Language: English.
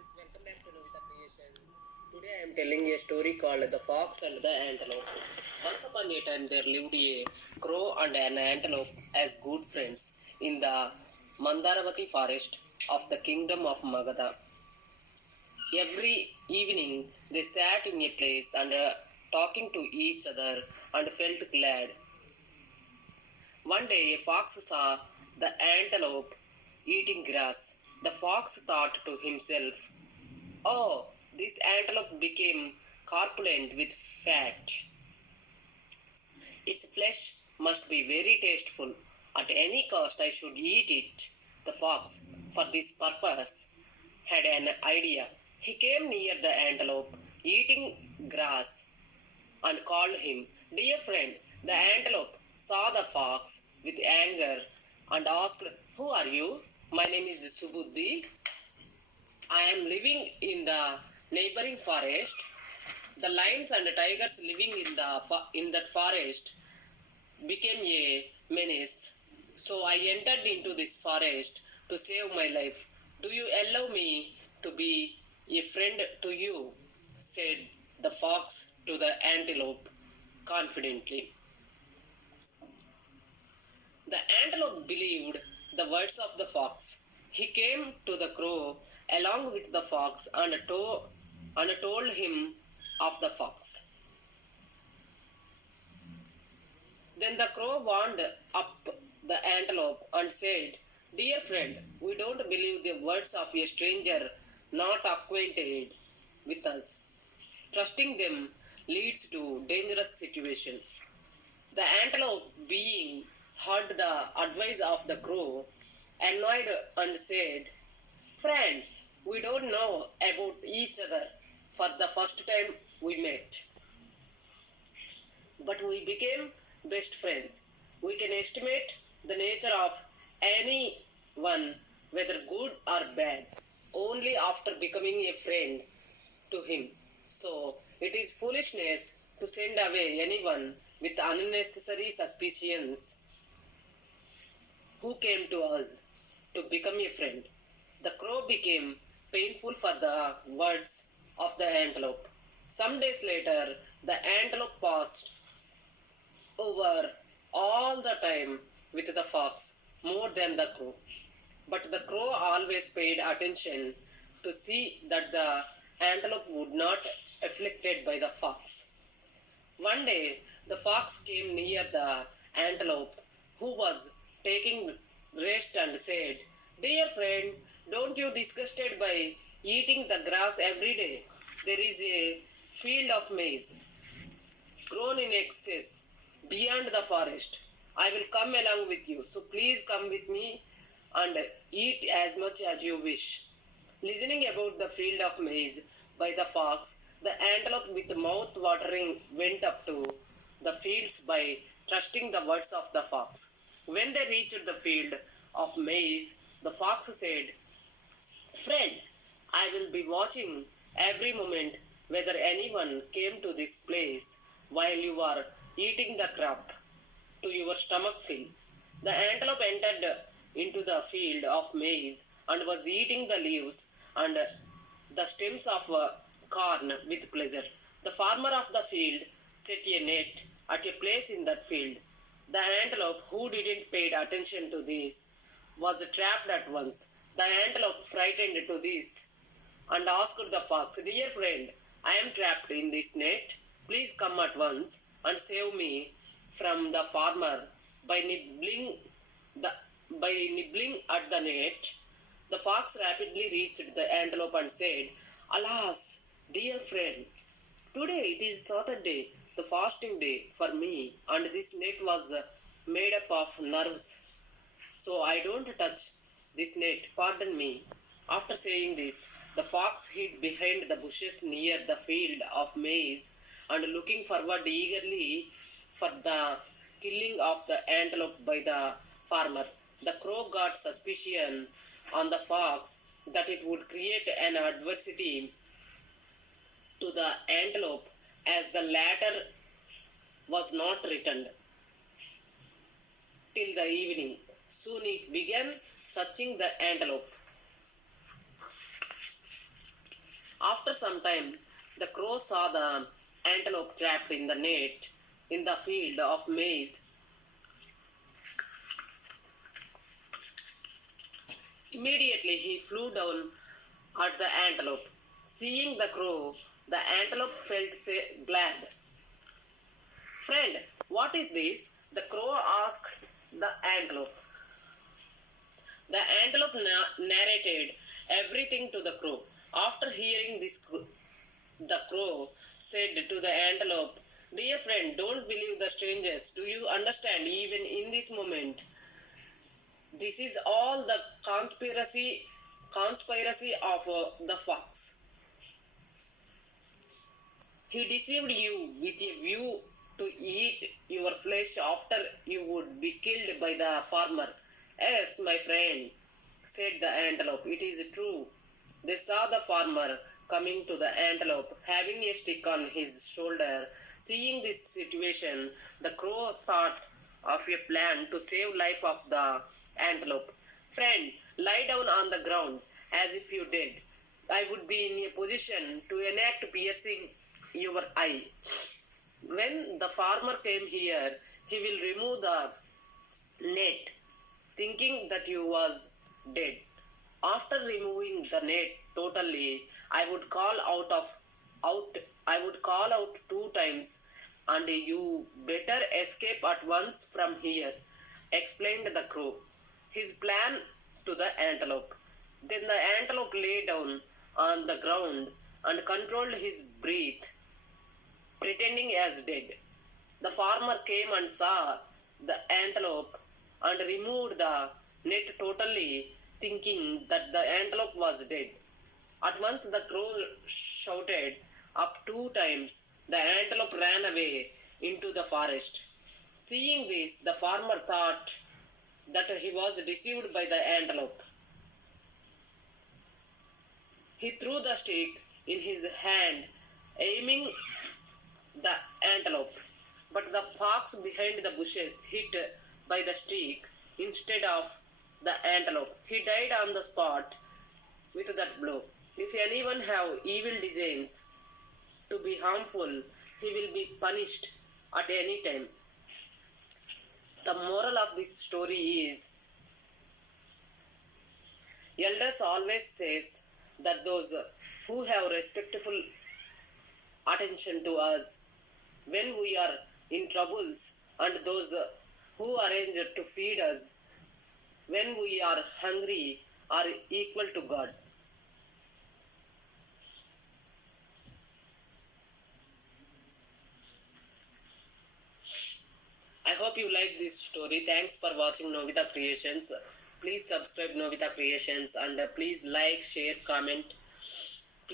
friends, welcome back to Novita Creations. Today I am telling a story called The Fox and the Antelope. Once upon a time there lived a crow and an antelope as good friends in the Mandaravati forest of the kingdom of Magadha. Every evening they sat in a place and talking to each other and felt glad. One day a fox saw the antelope eating grass. The fox thought to himself, "Oh, this antelope became corpulent with fat. Its flesh must be very tasteful. At any cost, I should eat it." The fox, for this purpose, had an idea. He came near the antelope eating grass and called him, "Dear friend." The antelope saw the fox with anger and asked, "Who are you?" "My name is Subuddhi. I am living in the neighboring forest. The lions and the tigers living in that forest became a menace. So I entered into this forest to save my life. Do you allow me to be a friend to you?" said the fox to the antelope confidently. The antelope believed the words of the fox. He came to the crow along with the fox and told him of the fox. Then the crow warned up the antelope and said, "Dear friend, we don't believe the words of a stranger not acquainted with us. Trusting them leads to dangerous situations." The antelope, being heard the advice of the crow, annoyed and said, "Friend, we don't know about each other for the first time we met. But we became best friends. We can estimate the nature of anyone, whether good or bad, only after becoming a friend to him. So it is foolishness to send away anyone with unnecessary suspicions who came to us to become a friend." The crow became painful for the words of the antelope. Some days later, the antelope passed over all the time with the fox more than the crow. But the crow always paid attention to see that the antelope would not be afflicted by the fox. One day, the fox came near the antelope, who was taking rest, and said, "Dear friend, don't you disgusted by eating the grass every day? There is a field of maize grown in excess beyond the forest. I will come along with you, so please come with me and eat as much as you wish." Listening about the field of maize by the fox, the antelope with mouth watering went up to the fields by trusting the words of the fox. When they reached the field of maize, the fox said, "Friend, I will be watching every moment whether anyone came to this place while you are eating the crop to your stomach fill." The antelope entered into the field of maize and was eating the leaves and the stems of corn with pleasure. The farmer of the field set a net at a place in that field. The antelope, who didn't pay attention to this, was trapped at once. The antelope, frightened to this, and asked the fox, "Dear friend, I am trapped in this net. Please come at once and save me from the farmer by nibbling at the net." The fox rapidly reached the antelope and said, "Alas, dear friend, today it is Saturday, the fasting day for me, and this net was made up of nerves, so I don't touch this net. Pardon me." After saying this, the fox hid behind the bushes near the field of maize and looking forward eagerly for the killing of the antelope by the farmer. The crow got suspicion on the fox that it would create an adversity to the antelope, as the latter was not returned till the evening. Soon it began searching the antelope. After some time, the crow saw the antelope trapped in the net in the field of maize. Immediately he flew down at the antelope. Seeing the crow, the antelope felt glad. "Friend, what is this?" the crow asked the antelope. The antelope narrated everything to the crow. After hearing this, the crow said to the antelope, "Dear friend, don't believe the strangers. Do you understand, even in this moment, this is all the conspiracy of the fox. He deceived you with a view to eat your flesh after you would be killed by the farmer." "Yes, my friend," said the antelope, "it is true." They saw the farmer coming to the antelope, having a stick on his shoulder. Seeing this situation, the crow thought of a plan to save life of the antelope. "Friend, lie down on the ground as if you did. I would be in a position to enact piercing your eye. When the farmer came here, he will remove the net, thinking that you was dead. After removing the net totally, I would call out 2 times, and you better escape at once from here," explained the crow his plan to the antelope. Then the antelope lay down on the ground and controlled his breath, pretending as dead. The farmer came and saw the antelope and removed the net totally, thinking that the antelope was dead. At once the crow shouted up 2 times. The antelope ran away into the forest. Seeing this, the farmer thought that he was deceived by the antelope. He threw the stick in his hand, aiming the antelope, but the fox behind the bushes hit by the stick instead of the antelope. He died on the spot with that blow. If anyone have evil designs to be harmful, he will be punished at any time. The moral of this story is, elders always says that those who have respectful attention to us when we are in troubles, and those who arrange to feed us when we are hungry, are equal to God. I hope you like this story. Thanks for watching Novita Creations. Please subscribe Novita Creations, and please like, share, comment.